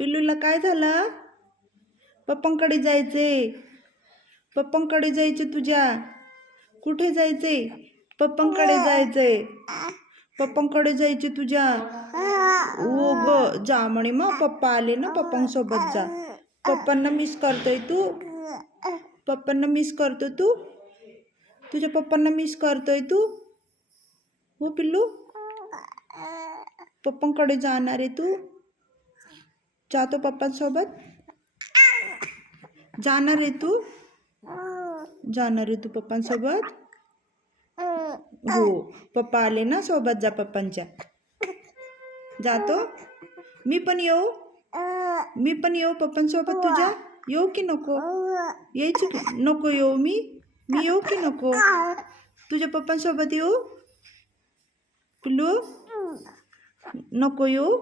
पिल्लूला काय झालं? पप्पांकडे जायचे. पप्पांकडे जायचे तुझ्या. कुठे जायचे? पप्पांकडे जायचंय. पप्पांकडे जायचे तुझ्या. ओ ग जा म्हणे. मग पप्पा आले ना, पप्पांसोबत जा. पप्पांना मिस करतोय तू? पप्पांना मिस करतो तू? तुझ्या पप्पांना मिस करतोय तू? हो पिल्लू, पप्पांकडे जाणार आहे तू? जातो पप्पांसोबत? जाणार आहे तू? जाणार आहे तू पप्पांसोबत? हो, पप्पा आले ना, सोबत जा पप्पांच्या. जातो? मी पण येऊ? मी पण येऊ पप्पांसोबत तुझ्या? येऊ की नको? यायची की नको? येऊ मी येऊ की नको? तुझ्या पप्पांसोबत येऊ? पिल्लू नको येऊ?